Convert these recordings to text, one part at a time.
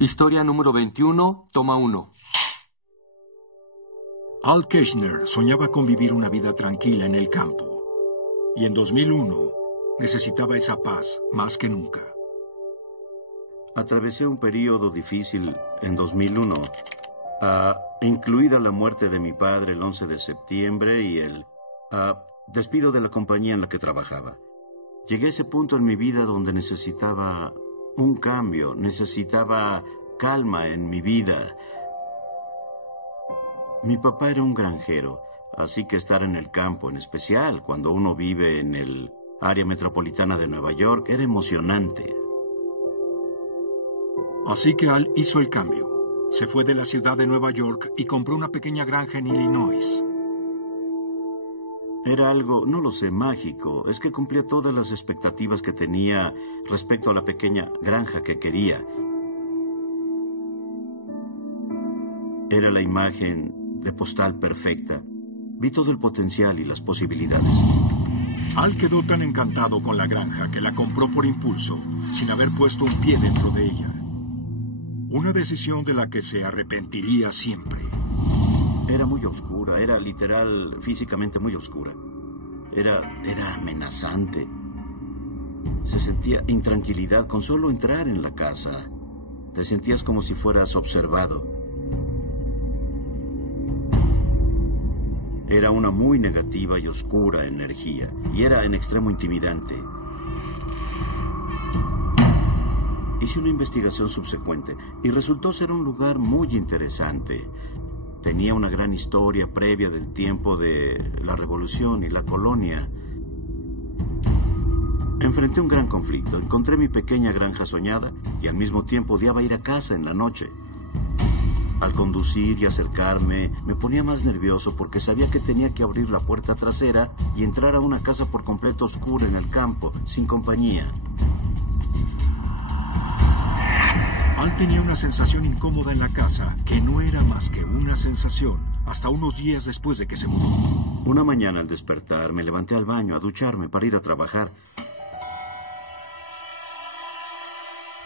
Historia número 21, toma 1. Al Kirchner soñaba con vivir una vida tranquila en el campo. Y en 2001 necesitaba esa paz más que nunca. Atravesé un periodo difícil en 2001, incluida la muerte de mi padre el 11 de septiembre y el despido de la compañía en la que trabajaba. Llegué a ese punto en mi vida donde necesitaba un cambio, necesitaba calma en mi vida. Mi papá era un granjero, así que estar en el campo, en especial cuando uno vive en el área metropolitana de Nueva York, era emocionante. Así que Al hizo el cambio. Se fue de la ciudad de Nueva York y compró una pequeña granja en Illinois. Era algo, no lo sé, mágico. Es que cumplía todas las expectativas que tenía respecto a la pequeña granja que quería. Era la imagen de postal perfecta. Vi todo el potencial y las posibilidades. Al quedó tan encantado con la granja que la compró por impulso, sin haber puesto un pie dentro de ella. Una decisión de la que se arrepentiría siempre. Era muy oscura, era literal, físicamente muy oscura. Era amenazante. Se sentía intranquilidad con solo entrar en la casa. Te sentías como si fueras observado. Era una muy negativa y oscura energía, y era en extremo intimidante. Hice una investigación subsecuente y resultó ser un lugar muy interesante. Tenía una gran historia previa del tiempo de la Revolución y la colonia. Enfrenté un gran conflicto. Encontré mi pequeña granja soñada y al mismo tiempo odiaba ir a casa en la noche. Al conducir y acercarme, me ponía más nervioso porque sabía que tenía que abrir la puerta trasera y entrar a una casa por completo oscura en el campo, sin compañía. Al tenía una sensación incómoda en la casa, que no era más que una sensación, hasta unos días después de que se mudó. Una mañana al despertar, me levanté al baño a ducharme para ir a trabajar.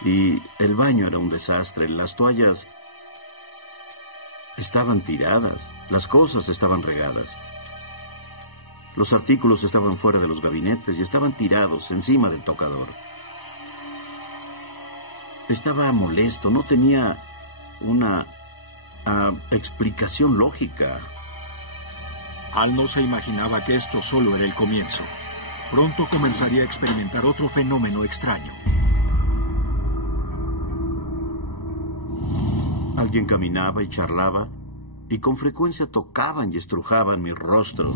Y el baño era un desastre. Las toallas estaban tiradas, las cosas estaban regadas. Los artículos estaban fuera de los gabinetes y estaban tirados encima del tocador. Estaba molesto, no tenía una explicación lógica. Al no se imaginaba que esto solo era el comienzo. Pronto comenzaría a experimentar otro fenómeno extraño. Alguien caminaba y charlaba, y con frecuencia tocaban y estrujaban mi rostro.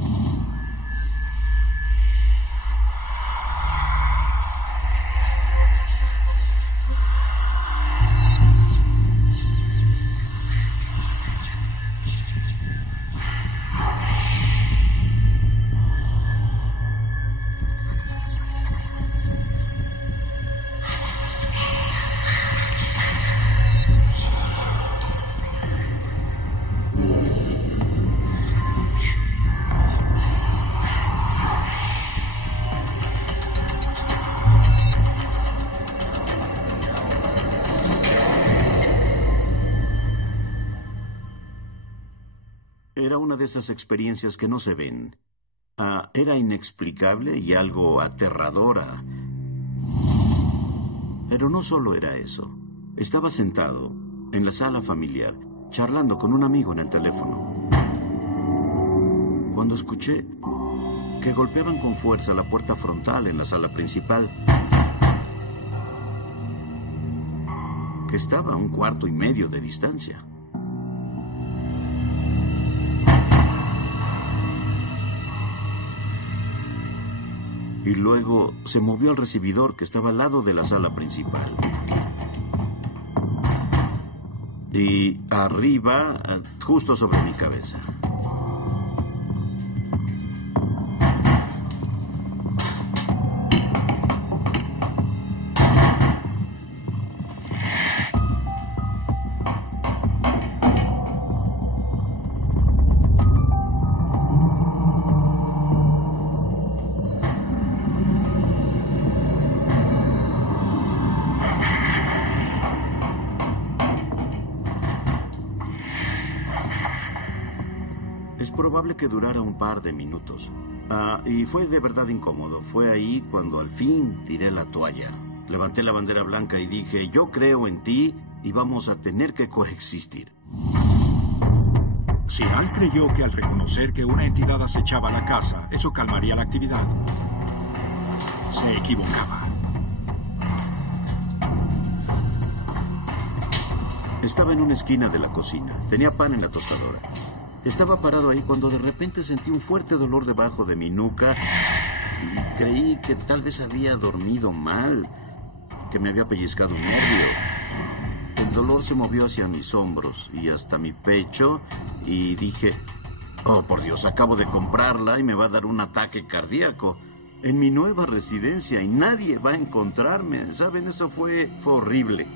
Era una de esas experiencias que no se ven. Era inexplicable y algo aterradora. Pero no solo era eso. Estaba sentado en la sala familiar, charlando con un amigo en el teléfono, cuando escuché que golpeaban con fuerza la puerta frontal en la sala principal, que estaba a 1,5 cuartos de distancia. Y luego se movió al recibidor que estaba al lado de la sala principal. Y arriba, justo sobre mi cabeza. probable que durara un par de minutos. Y fue de verdad incómodo. Fue ahí cuando al fin tiré la toalla. Levanté la bandera blanca y dije, yo creo en ti y vamos a tener que coexistir. Si Al creyó que al reconocer que una entidad acechaba la casa, eso calmaría la actividad, se equivocaba. Estaba en una esquina de la cocina. Tenía pan en la tostadora. Estaba parado ahí cuando de repente sentí un fuerte dolor debajo de mi nuca y creí que tal vez había dormido mal, que me había pellizcado un nervio. El dolor se movió hacia mis hombros y hasta mi pecho y dije, oh, por Dios, acabo de comprarla y me va a dar un ataque cardíaco en mi nueva residencia y nadie va a encontrarme. ¿Saben? Eso fue horrible.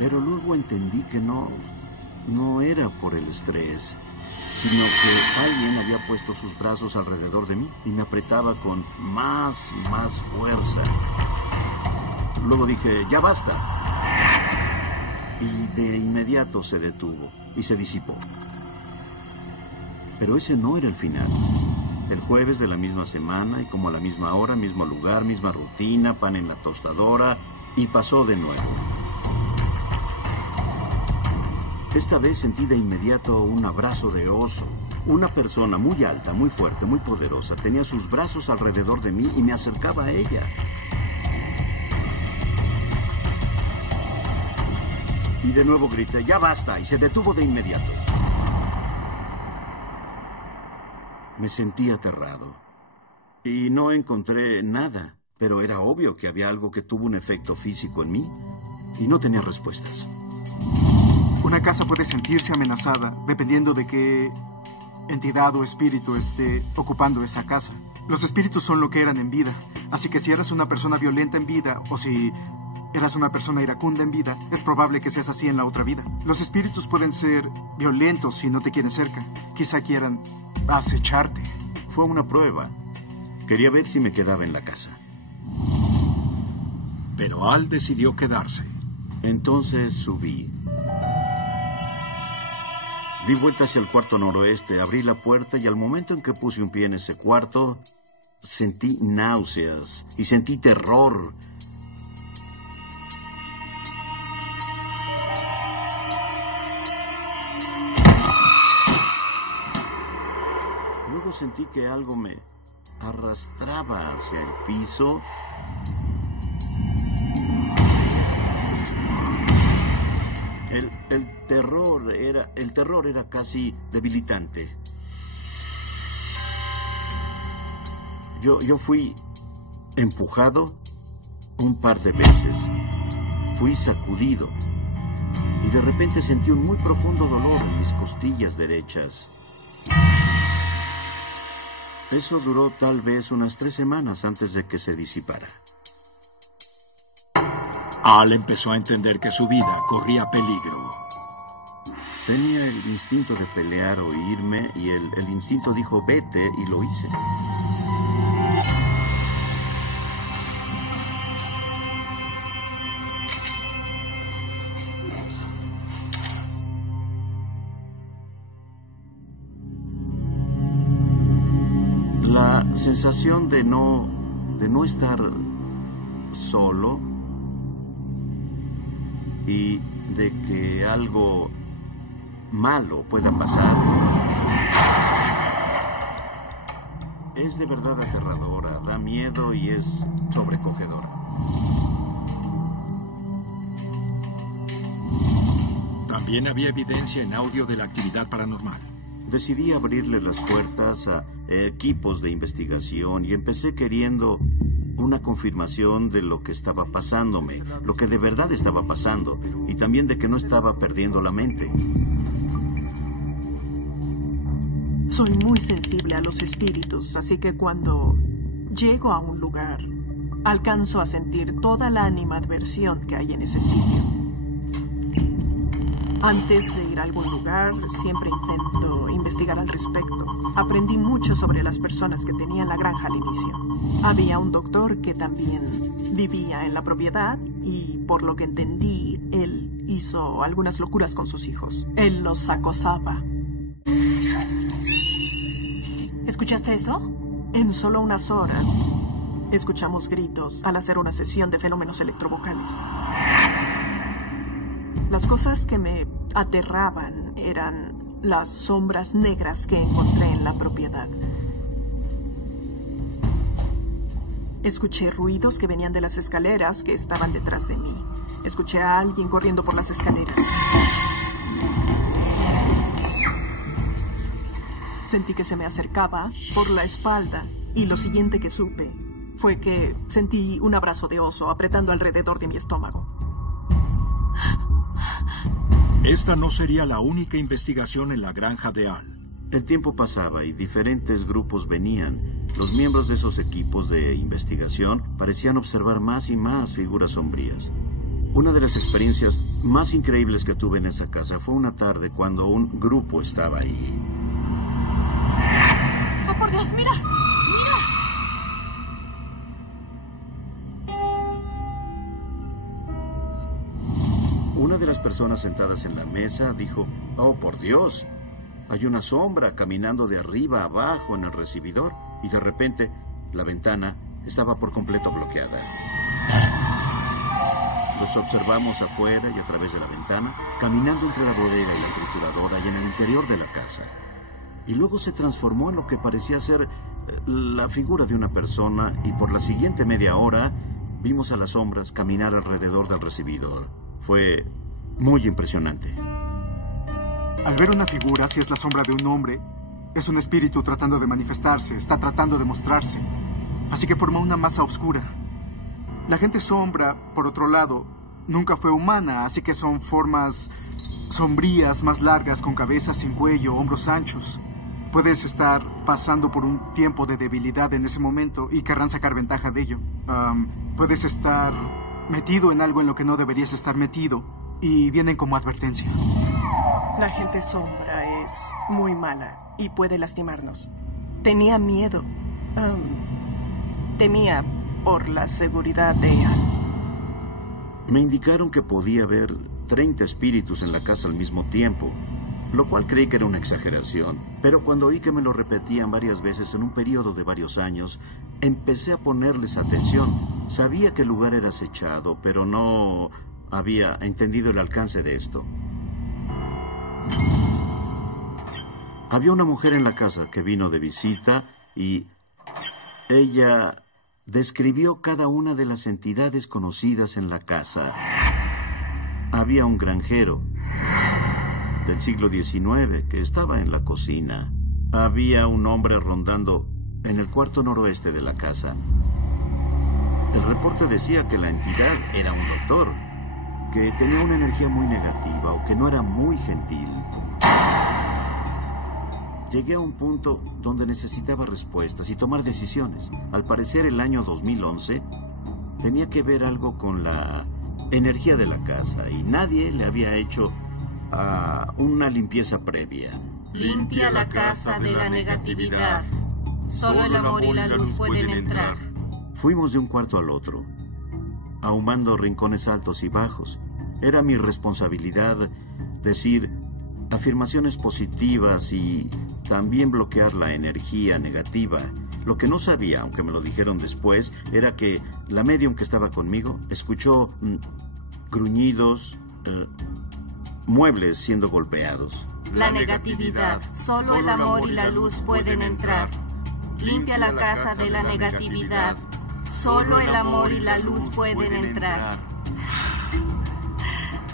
Pero luego entendí que no era por el estrés, sino que alguien había puesto sus brazos alrededor de mí y me apretaba con más y más fuerza. Luego dije, ya basta. Y de inmediato se detuvo y se disipó. Pero ese no era el final. El jueves de la misma semana y como a la misma hora, mismo lugar, misma rutina, pan en la tostadora, y pasó de nuevo. Esta vez sentí de inmediato un abrazo de oso. Una persona muy alta, muy fuerte, muy poderosa, tenía sus brazos alrededor de mí y me acercaba a ella. Y de nuevo grité, ya basta, y se detuvo de inmediato. Me sentí aterrado. Y no encontré nada, pero era obvio que había algo que tuvo un efecto físico en mí, y no tenía respuestas. Una casa puede sentirse amenazada dependiendo de qué entidad o espíritu esté ocupando esa casa. Los espíritus son lo que eran en vida, así que si eras una persona violenta en vida o si eras una persona iracunda en vida, es probable que seas así en la otra vida. Los espíritus pueden ser violentos si no te quieren cerca. Quizá quieran acecharte. Fue una prueba. Quería ver si me quedaba en la casa. Pero Al decidió quedarse. Entonces subí. Di vuelta hacia el cuarto noroeste, abrí la puerta y al momento en que puse un pie en ese cuarto, sentí náuseas y sentí terror. Luego sentí que algo me arrastraba hacia el piso. El terror era casi debilitante. Yo fui empujado un par de veces. Fui sacudido. Y de repente sentí un muy profundo dolor en mis costillas derechas. Eso duró tal vez unas 3 semanas antes de que se disipara. Al empezó a entender que su vida corría peligro. Tenía el instinto de pelear o irme y el instinto dijo vete y lo hice. La sensación de no estar solo y de que algo malo pueda pasar es de verdad aterradora, da miedo y es sobrecogedora. También había evidencia en audio de la actividad paranormal. Decidí abrirle las puertas a equipos de investigación y empecé queriendo una confirmación de lo que estaba pasándome, lo que de verdad estaba pasando, y también de que no estaba perdiendo la mente. Soy muy sensible a los espíritus, así que cuando llego a un lugar, alcanzo a sentir toda la animadversión que hay en ese sitio. Antes de ir a algún lugar, siempre intento investigar al respecto. Aprendí mucho sobre las personas que tenían la granja al inicio. Había un doctor que también vivía en la propiedad y por lo que entendí, él hizo algunas locuras con sus hijos. Él los acosaba. ¿Escuchaste eso? En solo unas horas, escuchamos gritos al hacer una sesión de fenómenos electrovocales. Las cosas que me aterraban eran las sombras negras que encontré en la propiedad. Escuché ruidos que venían de las escaleras que estaban detrás de mí. Escuché a alguien corriendo por las escaleras. Sentí que se me acercaba por la espalda y lo siguiente que supe fue que sentí un abrazo de oso apretando alrededor de mi estómago. Esta no sería la única investigación en la granja de Al. El tiempo pasaba y diferentes grupos venían. Los miembros de esos equipos de investigación parecían observar más y más figuras sombrías. Una de las experiencias más increíbles que tuve en esa casa fue una tarde cuando un grupo estaba ahí. ¡Oh, por Dios! ¡Mira! ¡Mira! Una de las personas sentadas en la mesa dijo, «Oh, por Dios, hay una sombra caminando de arriba a abajo en el recibidor». Y de repente, la ventana estaba por completo bloqueada. Los observamos afuera y a través de la ventana, caminando entre la bodega y la trituradora y en el interior de la casa. Y luego se transformó en lo que parecía ser la figura de una persona y por la siguiente media hora vimos a las sombras caminar alrededor del recibidor. Fue muy impresionante. Al ver una figura, si es la sombra de un hombre, es un espíritu tratando de manifestarse, está tratando de mostrarse. Así que forma una masa oscura. La gente sombra, por otro lado, nunca fue humana, así que son formas sombrías, más largas, con cabeza sin cuello, hombros anchos. Puedes estar pasando por un tiempo de debilidad en ese momento y querrán sacar ventaja de ello. Puedes estar metido en algo en lo que no deberías estar metido y vienen como advertencia. La gente sombra es muy mala y puede lastimarnos. Tenía miedo. Temía por la seguridad de Al. Me indicaron que podía haber 30 espíritus en la casa al mismo tiempo, lo cual creí que era una exageración. Pero cuando oí que me lo repetían varias veces en un periodo de varios años, empecé a ponerles atención. Sabía que el lugar era acechado, pero no había entendido el alcance de esto. Había una mujer en la casa que vino de visita y ella describió cada una de las entidades conocidas en la casa. Había un granjero del siglo XIX que estaba en la cocina. Había un hombre rondando en el cuarto noroeste de la casa. El reporte decía que la entidad era un doctor, que tenía una energía muy negativa o que no era muy gentil. Llegué a un punto donde necesitaba respuestas y tomar decisiones. Al parecer, el año 2011 tenía que ver algo con la energía de la casa y nadie le había hecho una limpieza previa. Limpia la casa de la negatividad. Solo el amor y la luz pueden entrar. Fuimos de un cuarto al otro, ahumando rincones altos y bajos. Era mi responsabilidad decir afirmaciones positivas y también bloquear la energía negativa. Lo que no sabía, aunque me lo dijeron después, era que la medium que estaba conmigo escuchó gruñidos, muebles siendo golpeados. La negatividad. Solo el amor y la luz pueden entrar. Limpia la casa de la negatividad. Solo el amor y la luz pueden entrar.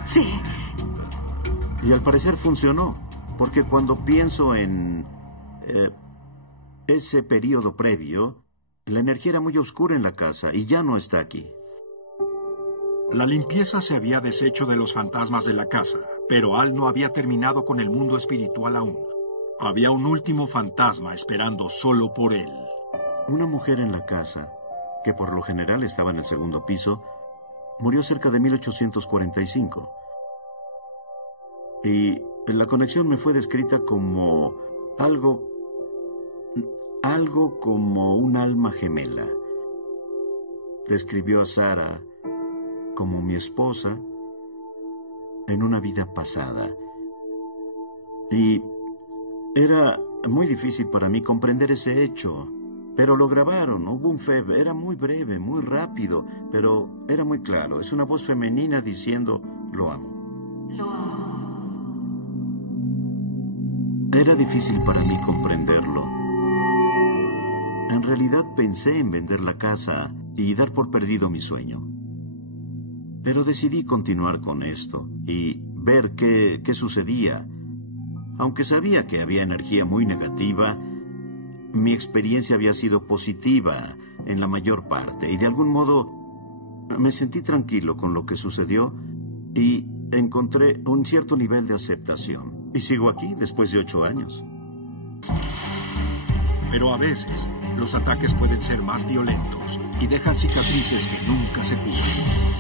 Sí. Y al parecer funcionó, porque cuando pienso en ese periodo previo, la energía era muy oscura en la casa y ya no está aquí. La limpieza se había deshecho de los fantasmas de la casa, pero Al no había terminado con el mundo espiritual aún. Había un último fantasma esperando solo por él. Una mujer en la casa, que por lo general estaba en el segundo piso, murió cerca de 1845. Y la conexión me fue descrita como algo como un alma gemela. Describió a Sara como mi esposa en una vida pasada. Y era muy difícil para mí comprender ese hecho. Pero lo grabaron, hubo un feb, era muy breve, muy rápido, pero era muy claro. Es una voz femenina diciendo, lo amo. Lo amo. Era difícil para mí comprenderlo. En realidad pensé en vender la casa y dar por perdido mi sueño. Pero decidí continuar con esto y ver qué sucedía. Aunque sabía que había energía muy negativa, mi experiencia había sido positiva en la mayor parte y de algún modo me sentí tranquilo con lo que sucedió y encontré un cierto nivel de aceptación. Y sigo aquí después de 8 años. Pero a veces los ataques pueden ser más violentos y dejan cicatrices que nunca se cubren.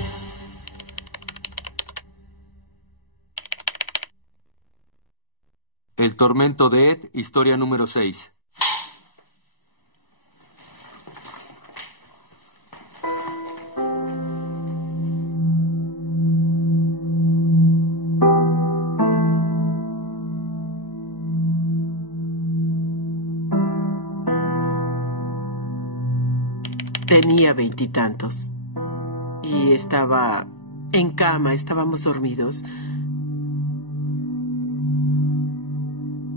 El tormento de Ed, historia número 6. Tenía 20 y tantos. Y estaba en cama, estábamos dormidos.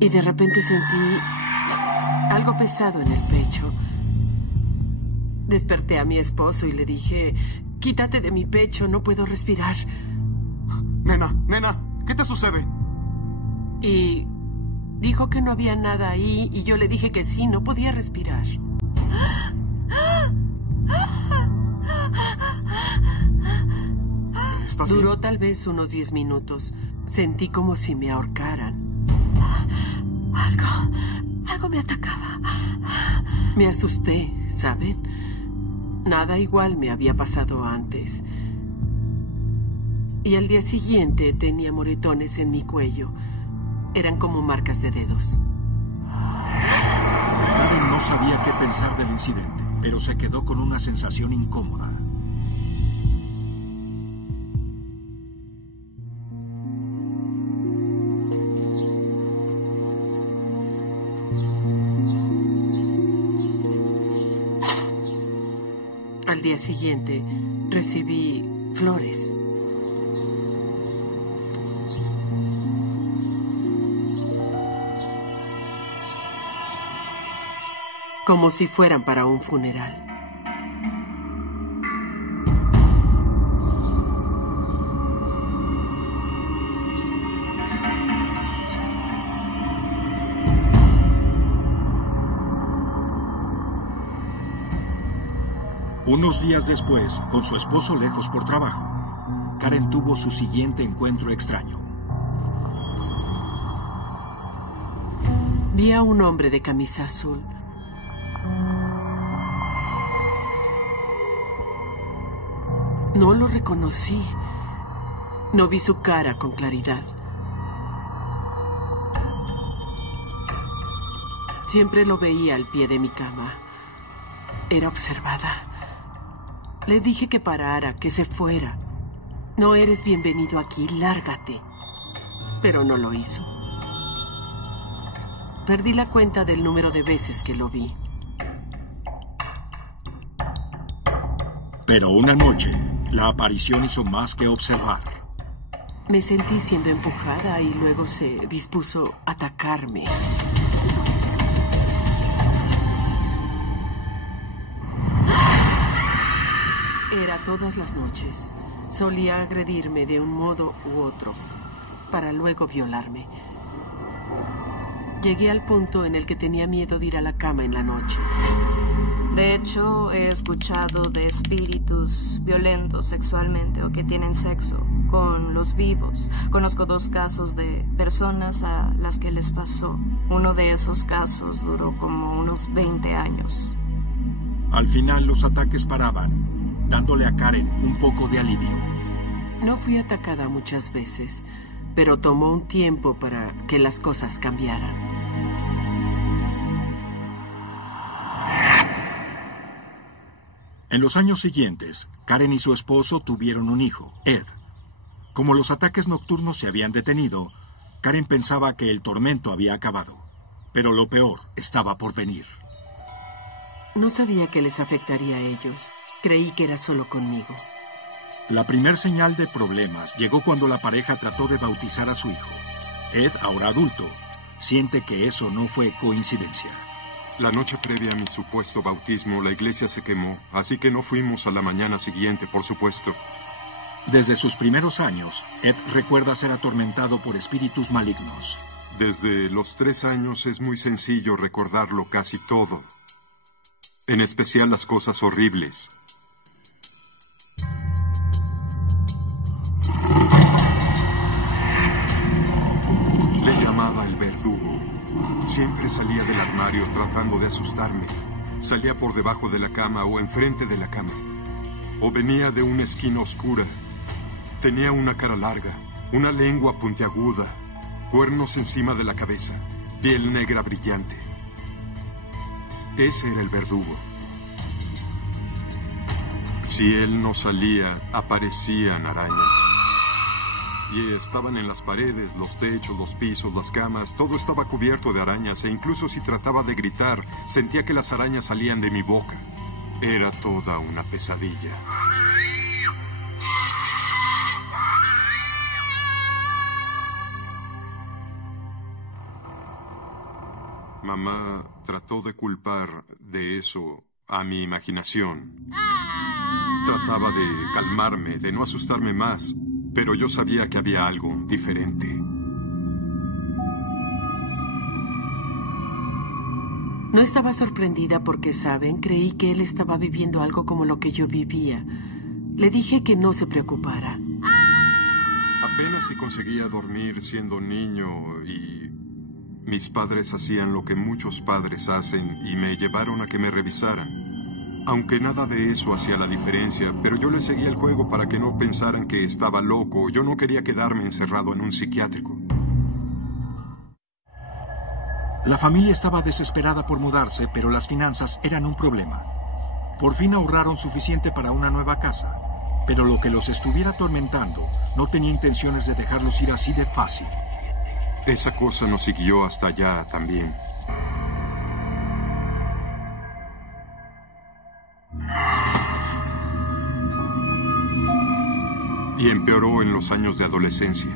Y de repente sentí algo pesado en el pecho. Desperté a mi esposo y le dije, quítate de mi pecho, no puedo respirar. Nena, ¿qué te sucede? Y dijo que no había nada ahí y yo le dije que sí, no podía respirar. Duró tal vez unos 10 minutos. Sentí como si me ahorcaran. Algo me atacaba. Me asusté, ¿saben? Nada igual me había pasado antes. Y al día siguiente tenía moretones en mi cuello. Eran como marcas de dedos. Karen no sabía qué pensar del incidente, pero se quedó con una sensación incómoda. Al día siguiente recibí flores. Como si fueran para un funeral. Unos días después, con su esposo lejos por trabajo, Karen tuvo su siguiente encuentro extraño. Vi a un hombre de camisa azul. No lo reconocí. No vi su cara con claridad. Siempre lo veía al pie de mi cama. Era observada. Le dije que parara, que se fuera. No eres bienvenido aquí, lárgate. Pero no lo hizo. Perdí la cuenta del número de veces que lo vi. Pero una noche, la aparición hizo más que observar. Me sentí siendo empujada y luego se dispuso a atacarme. Era todas las noches. Solía agredirme de un modo u otro, para luego violarme. Llegué al punto en el que tenía miedo de ir a la cama en la noche. De hecho, he escuchado de espíritus violentos sexualmente o que tienen sexo con los vivos. Conozco 2 casos de personas a las que les pasó. Uno de esos casos duró como unos 20 años. Al final, los ataques paraban, dándole a Karen un poco de alivio. No fui atacada muchas veces, pero tomó un tiempo para que las cosas cambiaran. En los años siguientes, Karen y su esposo tuvieron un hijo, Ed. Como los ataques nocturnos se habían detenido, Karen pensaba que el tormento había acabado. Pero lo peor estaba por venir. No sabía que les afectaría a ellos. Creí que era solo conmigo. La primer señal de problemas llegó cuando la pareja trató de bautizar a su hijo. Ed, ahora adulto, siente que eso no fue coincidencia. La noche previa a mi supuesto bautismo, la iglesia se quemó, así que no fuimos a la mañana siguiente, por supuesto. Desde sus primeros años, Ed recuerda ser atormentado por espíritus malignos. Desde los 3 años es muy sencillo recordarlo casi todo. En especial las cosas horribles. Le llamaba el verdugo. Siempre salía del armario tratando de asustarme. Salía por debajo de la cama o enfrente de la cama. O venía de una esquina oscura. Tenía una cara larga, una lengua puntiaguda, cuernos encima de la cabeza, piel negra brillante. Ese era el verdugo. Si él no salía, aparecían arañas. Y estaban en las paredes, los techos, los pisos, las camas. Todo estaba cubierto de arañas e incluso si trataba de gritar, sentía que las arañas salían de mi boca. Era toda una pesadilla. Mamá trató de culpar de eso a mi imaginación. Trataba de calmarme, de no asustarme más, pero yo sabía que había algo diferente. No estaba sorprendida porque, ¿saben? Creí que él estaba viviendo algo como lo que yo vivía. Le dije que no se preocupara. Apenas si conseguía dormir siendo niño y mis padres hacían lo que muchos padres hacen y me llevaron a que me revisaran. Aunque nada de eso hacía la diferencia, pero yo les seguía el juego para que no pensaran que estaba loco. Yo no quería quedarme encerrado en un psiquiátrico. La familia estaba desesperada por mudarse, pero las finanzas eran un problema. Por fin ahorraron suficiente para una nueva casa, pero lo que los estuviera atormentando no tenía intenciones de dejarlos ir así de fácil. Esa cosa nos siguió hasta allá también. Y empeoró en los años de adolescencia.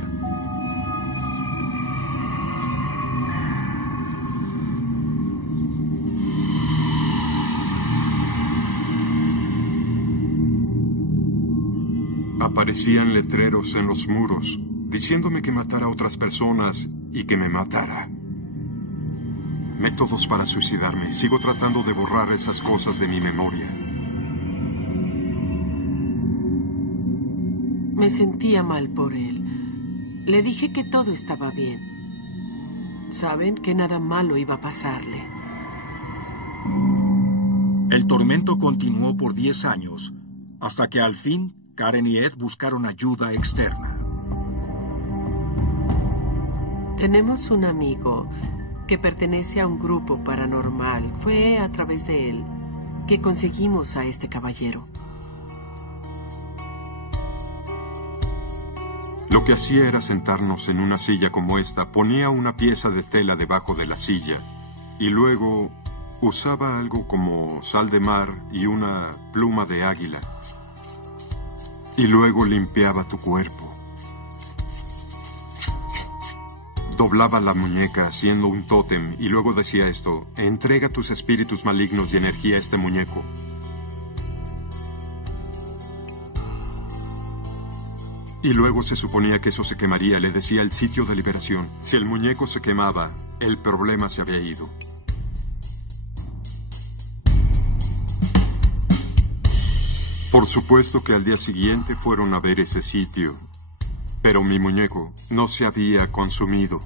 Aparecían letreros en los muros, diciéndome que matara a otras personas y que me matara. Métodos para suicidarme. Sigo tratando de borrar esas cosas de mi memoria. Me sentía mal por él. Le dije que todo estaba bien. Saben que nada malo iba a pasarle. El tormento continuó por 10 años, hasta que al fin Karen y Ed buscaron ayuda externa. Tenemos un amigo que pertenece a un grupo paranormal. Fue a través de él que conseguimos a este caballero. Lo que hacía era sentarnos en una silla como esta, ponía una pieza de tela debajo de la silla y luego usaba algo como sal de mar y una pluma de águila. Y luego limpiaba tu cuerpo. Doblaba la muñeca haciendo un tótem y luego decía esto: entrega tus espíritus malignos y energía a este muñeco. Y luego se suponía que eso se quemaría, le decía el sitio de liberación. Si el muñeco se quemaba, el problema se había ido. Por supuesto que al día siguiente fueron a ver ese sitio, pero mi muñeco no se había consumido.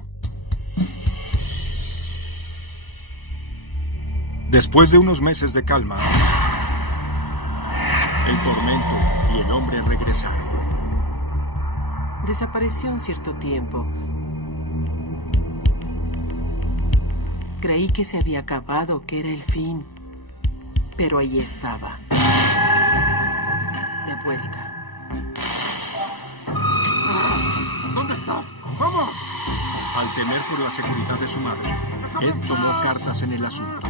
Después de unos meses de calma, el tormento y el hombre regresaron. Desapareció un cierto tiempo. Creí que se había acabado, que era el fin. Pero ahí estaba. vuelta. ¿Dónde estás? ¡Vamos! Al temer por la seguridad de su madre, Ed tomó cartas en el asunto.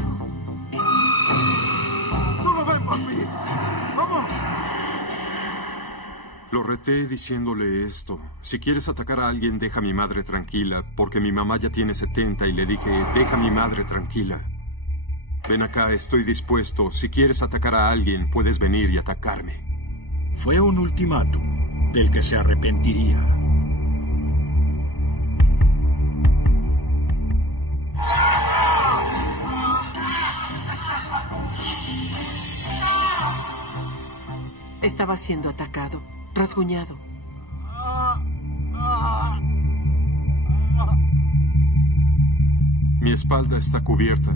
¡Solo ven por mí! ¡Vamos! Lo reté diciéndole esto. Si quieres atacar a alguien, deja a mi madre tranquila, porque mi mamá ya tiene 70 y le dije, deja a mi madre tranquila. Ven acá, estoy dispuesto. Si quieres atacar a alguien, puedes venir y atacarme. Fue un ultimátum del que se arrepentiría. Estaba siendo atacado, rasguñado. Mi espalda está cubierta.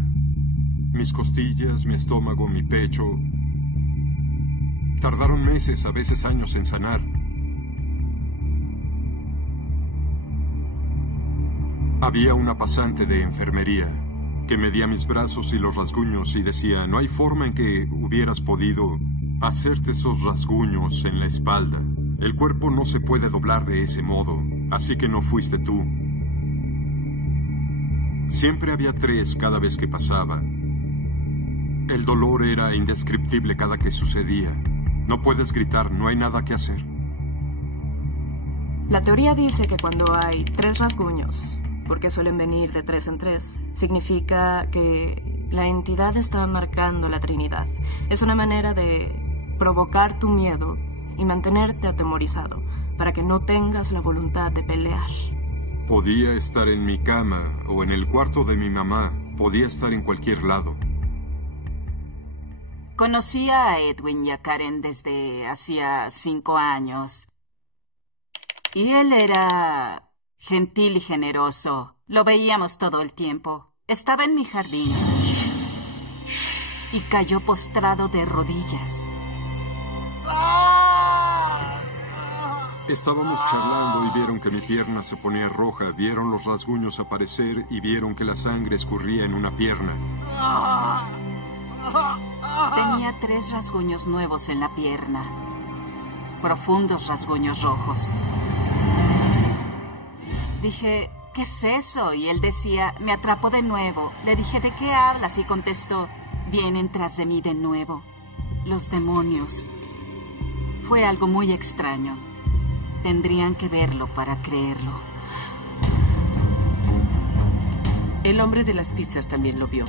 Mis costillas, mi estómago, mi pecho. Tardaron meses, a veces años en sanar. Había una pasante de enfermería que medía mis brazos y los rasguños y decía, no hay forma en que hubieras podido hacerte esos rasguños en la espalda. El cuerpo no se puede doblar de ese modo, así que no fuiste tú. Siempre había 3 cada vez que pasaba. El dolor era indescriptible cada que sucedía. No puedes gritar, no hay nada que hacer. La teoría dice que cuando hay 3 rasguños, porque suelen venir de 3 en 3, significa que la entidad está marcando la Trinidad. Es una manera de provocar tu miedo y mantenerte atemorizado, para que no tengas la voluntad de pelear. Podía estar en mi cama o en el cuarto de mi mamá. Podía estar en cualquier lado. Conocía a Edwin y a Karen desde hacía 5 años. Y él era gentil y generoso. Lo veíamos todo el tiempo. Estaba en mi jardín y cayó postrado de rodillas. Estábamos charlando y vieron que mi pierna se ponía roja, vieron los rasguños aparecer y vieron que la sangre escurría en una pierna. Tenía 3 rasguños nuevos en la pierna. Profundos rasguños rojos. Dije, ¿qué es eso? Y él decía, me atrapó de nuevo. Le dije, ¿de qué hablas? Y contestó, vienen tras de mí de nuevo. Los demonios. Fue algo muy extraño. Tendrían que verlo para creerlo. El hombre de las pizzas también lo vio.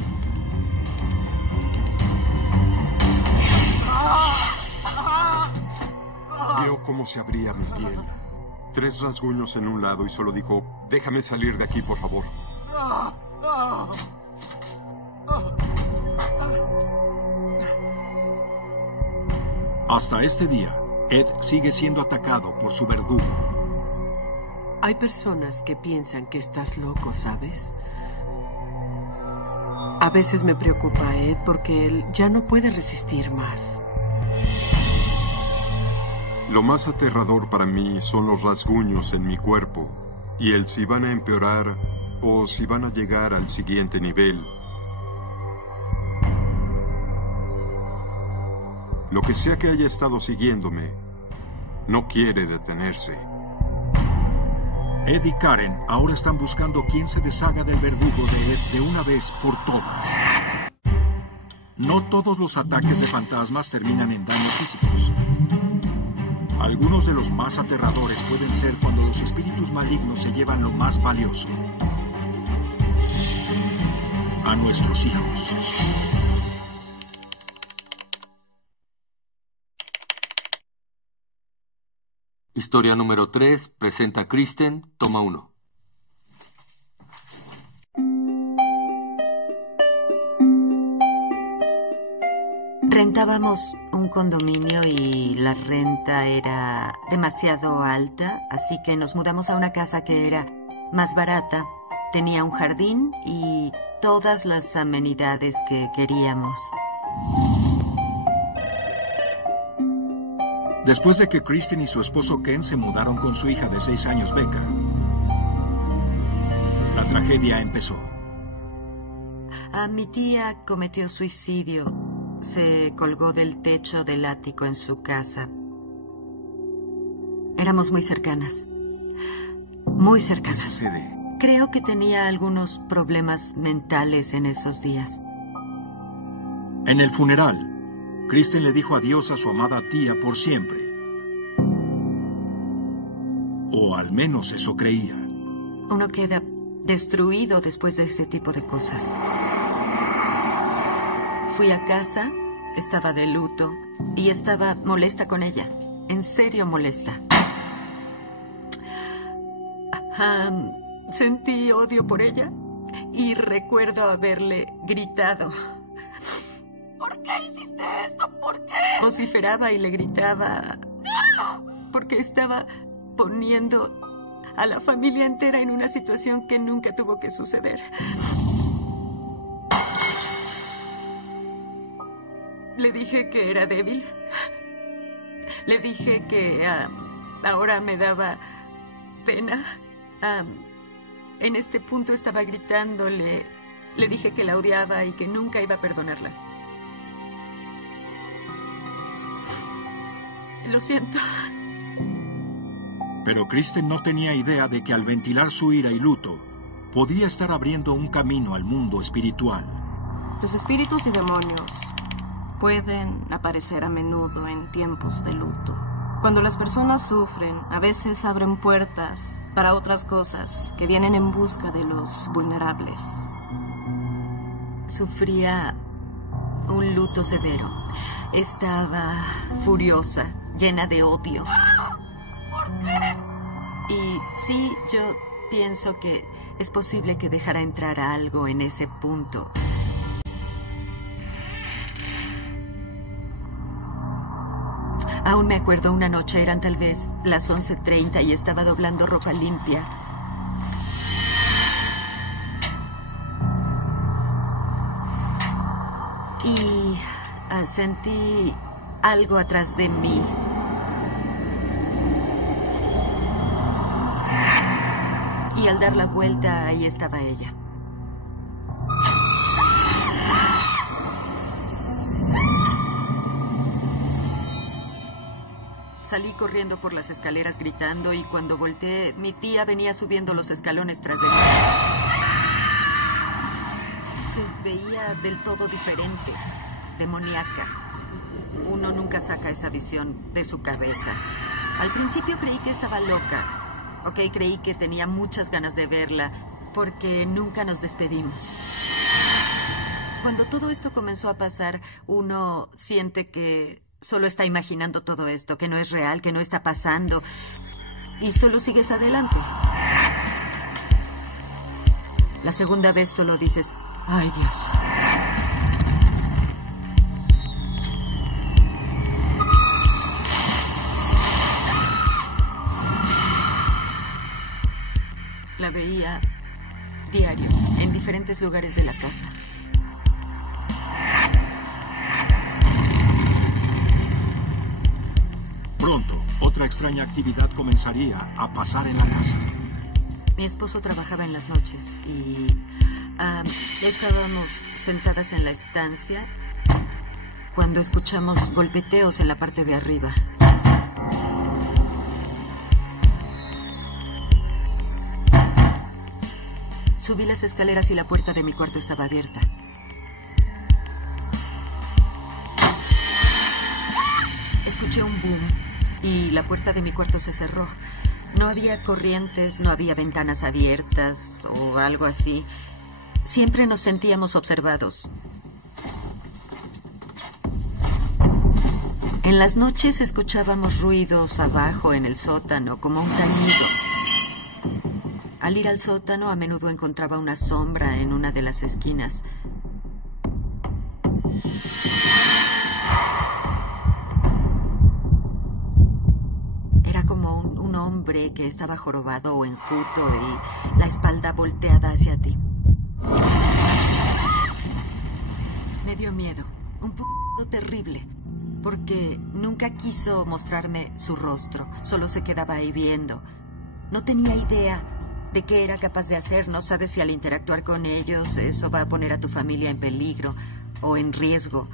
Vio cómo se abría mi piel. 3 rasguños en un lado y solo dijo, déjame salir de aquí, por favor. Hasta este día, Ed sigue siendo atacado por su verdugo. Hay personas que piensan que estás loco, ¿sabes? A veces me preocupa Ed porque él ya no puede resistir más. Lo más aterrador para mí son los rasguños en mi cuerpo y el si van a empeorar o si van a llegar al siguiente nivel. Lo que sea que haya estado siguiéndome, no quiere detenerse. Ed y Karen ahora están buscando quién se deshaga del verdugo de Ed de una vez por todas. No todos los ataques de fantasmas terminan en daños físicos. Algunos de los más aterradores pueden ser cuando los espíritus malignos se llevan lo más valioso: a nuestros hijos. Historia número 3, presenta Kristen, toma 1. Rentábamos un condominio y la renta era demasiado alta, así que nos mudamos a una casa que era más barata, tenía un jardín y todas las amenidades que queríamos. Después de que Kristen y su esposo Ken se mudaron con su hija de 6 años, Becca, la tragedia empezó. Mi tía cometió suicidio. Se colgó del techo del ático en su casa. Éramos muy cercanas. Muy cercanas. ¿Qué sucede? Creo que tenía algunos problemas mentales en esos días. En el funeral, Kristen le dijo adiós a su amada tía por siempre. O al menos eso creía. Uno queda destruido después de ese tipo de cosas. Fui a casa, estaba de luto y estaba molesta con ella. En serio molesta. Sentí odio por ella y recuerdo haberle gritado. ¿Por qué hiciste esto? ¿Por qué? Vociferaba y le gritaba. ¡No! Porque estaba poniendo a la familia entera en una situación que nunca tuvo que suceder. Le dije que era débil. Le dije que ahora me daba pena. En este punto estaba gritándole. Le dije que la odiaba y que nunca iba a perdonarla. Lo siento. Pero Kristen no tenía idea de que al ventilar su ira y luto, podía estar abriendo un camino al mundo espiritual. Los espíritus y demonios pueden aparecer a menudo en tiempos de luto. Cuando las personas sufren, a veces abren puertas para otras cosas que vienen en busca de los vulnerables. Sufría un luto severo. Estaba furiosa, llena de odio. ¿Por qué? Y sí, yo pienso que es posible que dejara entrar algo en ese punto. Aún me acuerdo una noche, eran tal vez las 11:30 y estaba doblando ropa limpia. Y sentí algo atrás de mí. Y al dar la vuelta, ahí estaba ella. Salí corriendo por las escaleras gritando y cuando volteé, mi tía venía subiendo los escalones tras de mí. Se veía del todo diferente, demoníaca. Uno nunca saca esa visión de su cabeza. Al principio creí que estaba loca. Creí que tenía muchas ganas de verla porque nunca nos despedimos. Cuando todo esto comenzó a pasar, uno siente que solo está imaginando todo esto, que no es real, que no está pasando, y solo sigues adelante. La segunda vez solo dices, ¡ay, Dios! La veía diario, en diferentes lugares de la casa. Pronto, otra extraña actividad comenzaría a pasar en la casa. Mi esposo trabajaba en las noches y estábamos sentadas en la estancia cuando escuchamos golpeteos en la parte de arriba. Subí las escaleras y la puerta de mi cuarto estaba abierta. Escuché un boom y la puerta de mi cuarto se cerró. No había corrientes, no había ventanas abiertas o algo así. Siempre nos sentíamos observados. En las noches escuchábamos ruidos abajo en el sótano, como un tañido. Al ir al sótano, a menudo encontraba una sombra en una de las esquinas. Era como un hombre que estaba jorobado o enjuto y la espalda volteada hacia ti. Me dio miedo, un poco terrible, porque nunca quiso mostrarme su rostro, solo se quedaba ahí viendo. No tenía idea de qué era capaz de hacer. No sabes si al interactuar con ellos eso va a poner a tu familia en peligro o en riesgo.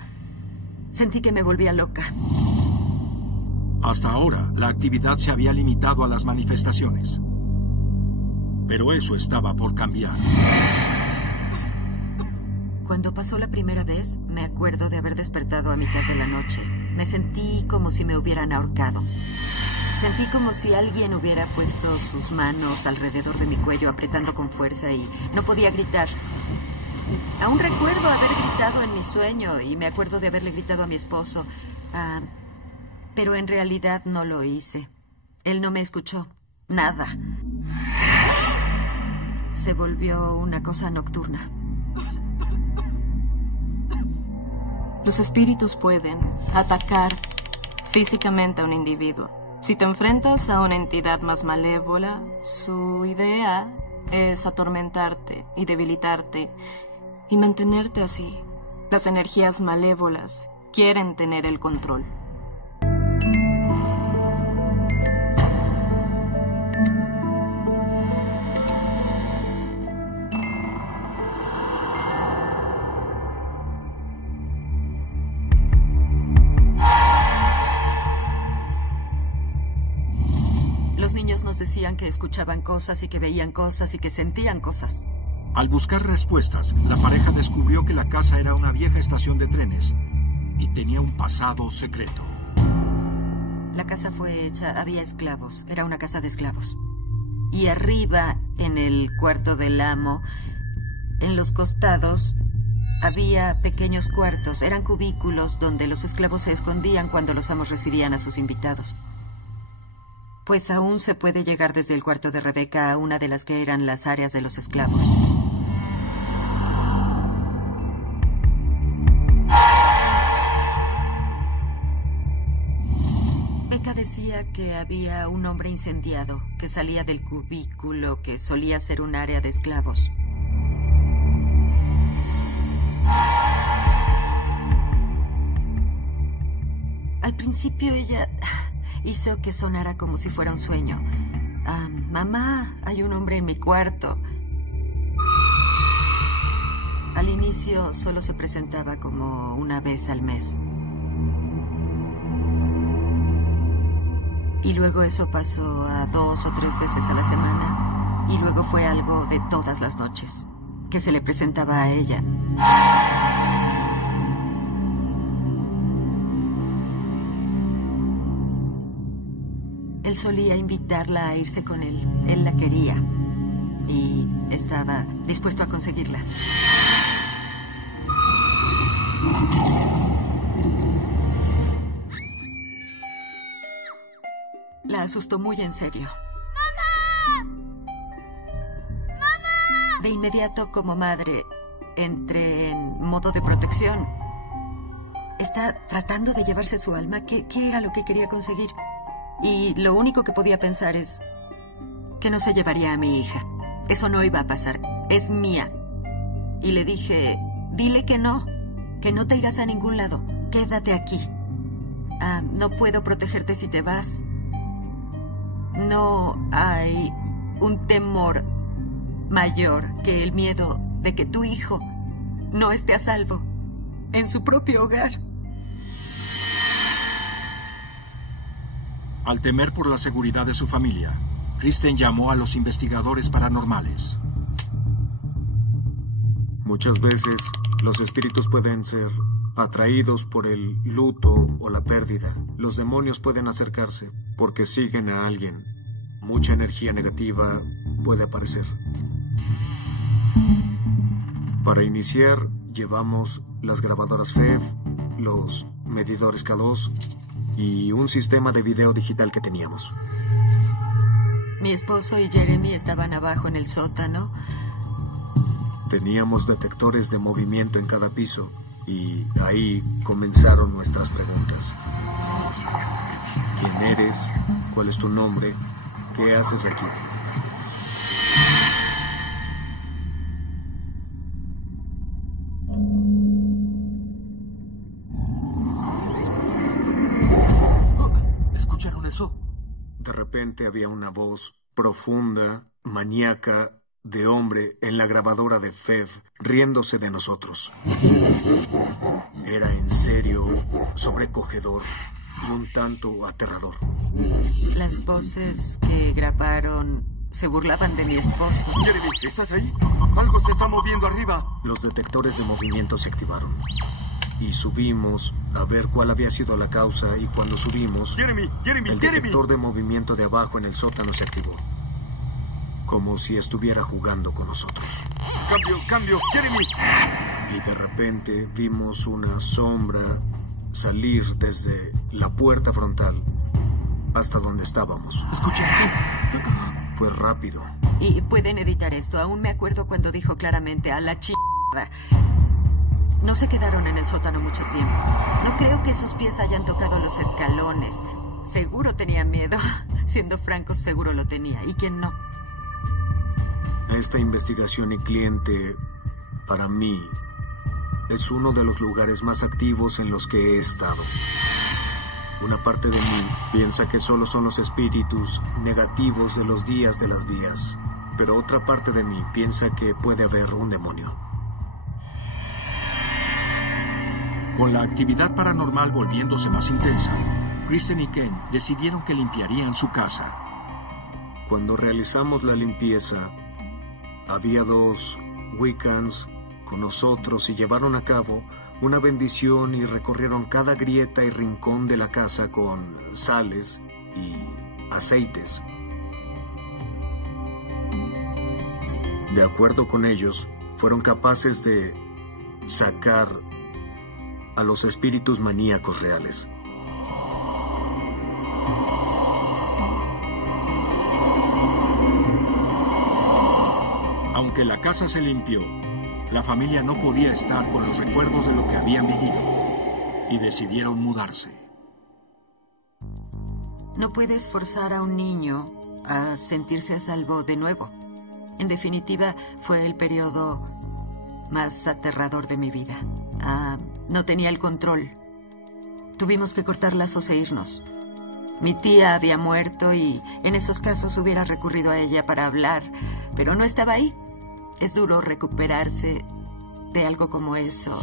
Sentí que me volvía loca. Hasta ahora, la actividad se había limitado a las manifestaciones. Pero eso estaba por cambiar. Cuando pasó la primera vez, me acuerdo de haber despertado a mitad de la noche. Me sentí como si me hubieran ahorcado. Sentí como si alguien hubiera puesto sus manos alrededor de mi cuello apretando con fuerza y no podía gritar. Aún recuerdo haber gritado en mi sueño y me acuerdo de haberle gritado a mi esposo. Pero en realidad no lo hice. Él no me escuchó. Nada. Se volvió una cosa nocturna. Los espíritus pueden atacar físicamente a un individuo. Si te enfrentas a una entidad más malévola, su idea es atormentarte y debilitarte y mantenerte así. Las energías malévolas quieren tener el control. Los niños nos decían que escuchaban cosas y que veían cosas y que sentían cosas. Al buscar respuestas, la pareja descubrió que la casa era una vieja estación de trenes y tenía un pasado secreto. La casa fue hecha, había esclavos, era una casa de esclavos. Y arriba, en el cuarto del amo, en los costados, había pequeños cuartos, eran cubículos donde los esclavos se escondían cuando los amos recibían a sus invitados. Pues aún se puede llegar desde el cuarto de Rebeca a una de las que eran las áreas de los esclavos. Becca decía que había un hombre incendiado que salía del cubículo que solía ser un área de esclavos. Al principio ella hizo que sonara como si fuera un sueño. Mamá, hay un hombre en mi cuarto. Al inicio solo se presentaba como una vez al mes. Y luego eso pasó a 2 o 3 veces a la semana. Y luego fue algo de todas las noches, que se le presentaba a ella. Él solía invitarla a irse con él. Él la quería. Y estaba dispuesto a conseguirla. La asustó muy en serio. ¡Mamá! ¡Mamá! De inmediato, como madre, entré en modo de protección. Está tratando de llevarse su alma. ¿Qué era lo que quería conseguir? Y lo único que podía pensar es que no se llevaría a mi hija. Eso no iba a pasar. Es mía. Y le dije, dile que no te irás a ningún lado. Quédate aquí. No puedo protegerte si te vas. No hay un temor mayor que el miedo de que tu hijo no esté a salvo en su propio hogar. Al temer por la seguridad de su familia, Kristen llamó a los investigadores paranormales. Muchas veces los espíritus pueden ser atraídos por el luto o la pérdida. Los demonios pueden acercarse porque siguen a alguien. Mucha energía negativa puede aparecer. Para iniciar, llevamos las grabadoras FEV, los medidores K2 y un sistema de video digital que teníamos. Mi esposo y Jeremy estaban abajo en el sótano. Teníamos detectores de movimiento en cada piso y ahí comenzaron nuestras preguntas. ¿Quién eres? ¿Cuál es tu nombre? ¿Qué haces aquí? ¿Escucharon eso? De repente había una voz profunda, maníaca, de hombre en la grabadora de FEV, riéndose de nosotros. Era en serio sobrecogedor. y un tanto aterrador. Las voces que grabaron se burlaban de mi esposo. Jeremy, ¿estás ahí? Algo se está moviendo arriba. Los detectores de movimiento se activaron. Y subimos a ver cuál había sido la causa, y cuando subimos, el detector de movimiento de abajo en el sótano se activó. Como si estuviera jugando con nosotros. Cambio, Jeremy. Y de repente vimos una sombra salir desde la puerta frontal hasta donde estábamos. ¿Escuchaste? Fue rápido. Y pueden editar esto. Aún me acuerdo cuando dijo claramente: a la chingada. No se quedaron en el sótano mucho tiempo. No creo que sus pies hayan tocado los escalones. Seguro tenía miedo. Siendo francos, seguro lo tenía. ¿Y quién no? Esta investigación y cliente, para mí, es uno de los lugares más activos en los que he estado. Una parte de mí piensa que solo son los espíritus negativos de los días de las vías, pero otra parte de mí piensa que puede haber un demonio. Con la actividad paranormal volviéndose más intensa, Kristen y Ken decidieron que limpiarían su casa. Cuando realizamos la limpieza, había 2 Wiccans con nosotros y llevaron a cabo una bendición y recorrieron cada grieta y rincón de la casa con sales y aceites. De acuerdo con ellos, fueron capaces de sacar a los espíritus maníacos reales. Aunque la casa se limpió, la familia no podía estar con los recuerdos de lo que habían vivido y decidieron mudarse. No puedes forzar a un niño a sentirse a salvo de nuevo. En definitiva, fue el periodo más aterrador de mi vida. No tenía el control. Tuvimos que cortar lazos e irnos. Mi tía había muerto y en esos casos hubiera recurrido a ella para hablar, pero no estaba ahí. Es duro recuperarse de algo como eso.